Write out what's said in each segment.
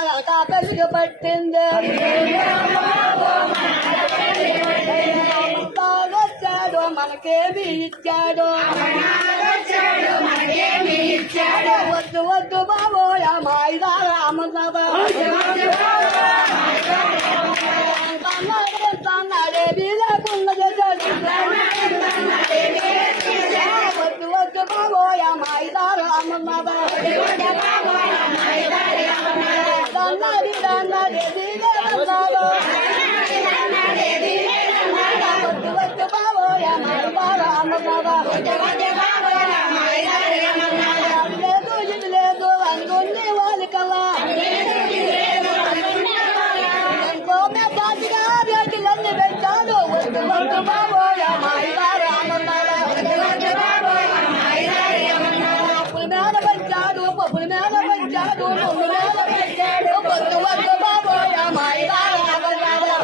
మాలక పెళ్లికి పట్టింది వచ్చాడు మనకేమి ఇచ్చాడు వద్దు వద్దు బాబోయ మాయిదా రామన్నదా తన్నాడే లేకుండా వద్దు వద్దు బాబోయ మాయిదా రామన్నదా తన్నది తన్నడే వద్దు వద్దు బాబోయ మాయిదా రామన్నదా లేదు ఇది లేదు అనుకుని వాళ్ళు కల్లా ఎంతో మెచ్చాడుగా రేట్లన్నీ పెంచాడు వద్దు వద్దు బాబోయ మాయిదా రామన్నదా పప్పుల మీద పెంచాడు పప్పుల మీద పెంచాడు పప్పుల మీద పెంచాడు వద్దు వద్దు బాబోయ మాయిదా రామన్నదా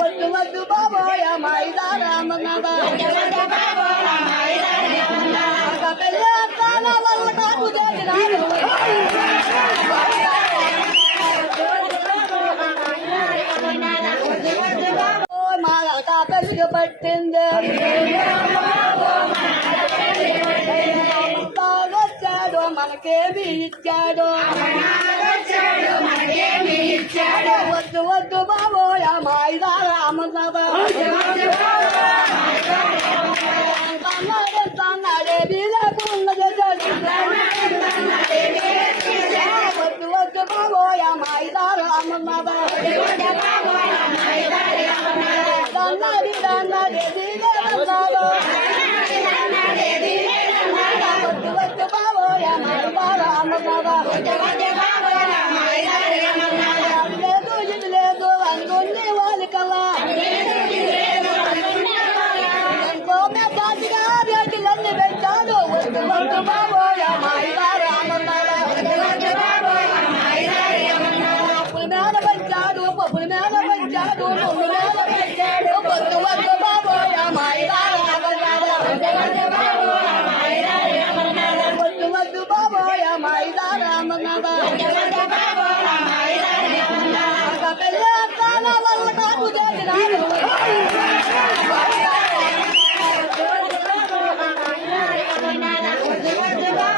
వద్దు వద్దు బాబోయ మాయిదా రామన్నదా మాలక పెళ్లికి పట్టింది వచ్చాడు మనకేమి ఇచ్చాడు వద్దు వద్దు బాబోయ మాయిదా రామన్నదా తన్నాడే లేకుండా వద్దు వద్దు బాబోయ మాయిదా రామన్నదా తన్నది తన్నడే వద్దు వద్దు బాబోయ మాయిదా రామన్నదా లేదు ఇది లేదు అనుకుని వాళ్ళు కల్లా ఎంతో మెచ్చాడుగా రేట్లన్నీ పెంచాడు వద్దు వద్దు బాబోయ మాయిదా రామన్నదా పప్పుల మీద పెంచాడు పప్పుల మీద పెంచాడు పప్పుల మీద పెంచాడు వద్దు వద్దు బాబోయ మాయిదా రామన్నదా వద్దు వద్దు బాబోయ మాయిదా రామన్నదా